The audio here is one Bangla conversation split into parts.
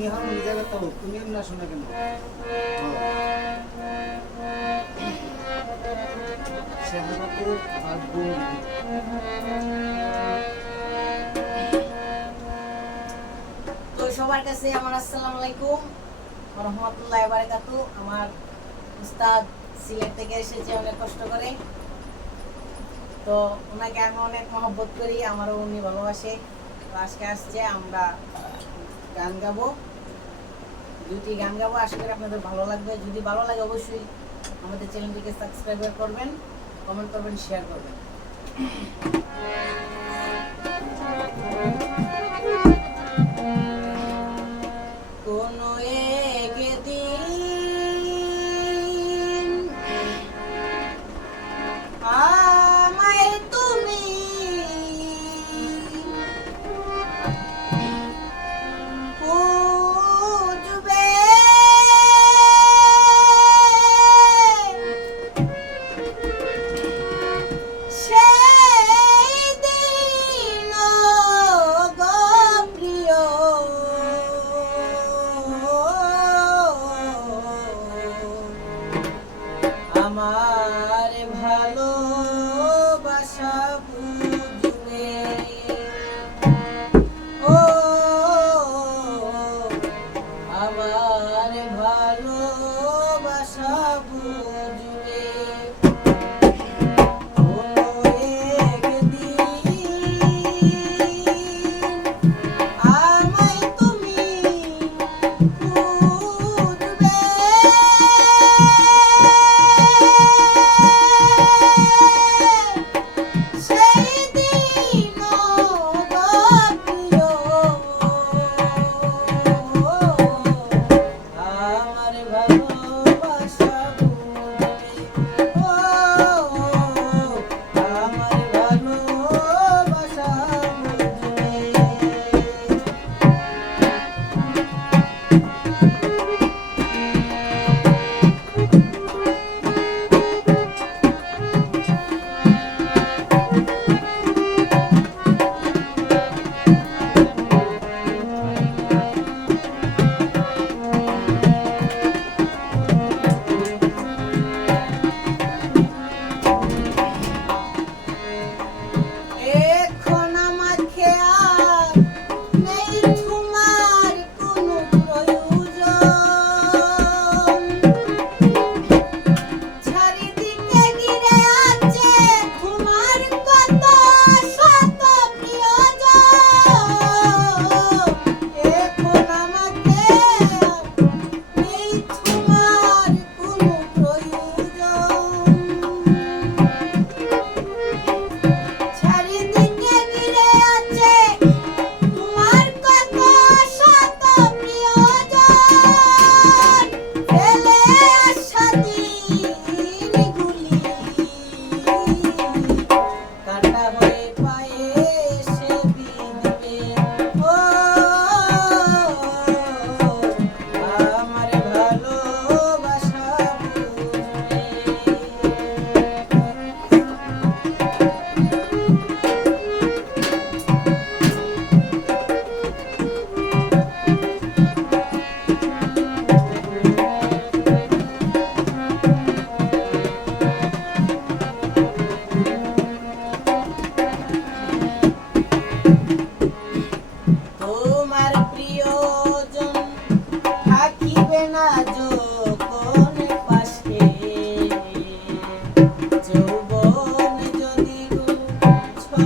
তুমি এখন ভাগ্য তো সবার কাছে আমার আসসালামু আলাইকুম রহমতুল্লাহ বারাকাতু। আমার উস্তাদ সিলেট থেকে এসেছে, অনেক কষ্ট করে। তো ওনাকে আমি অনেক মহব্বত করি, আমারও উনি ভালোবাসে। তো আজকে আসছে, আমরা গান গাবো। দুইটি গান গাবো, আশা করি আপনাদের ভালো লাগবে। যদি ভালো লাগে অবশ্যই আমাদের চ্যানেলটিকে সাবস্ক্রাইব করবেন, কমেন্ট করবেন শেয়ার করবেন।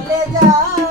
চলে যায়।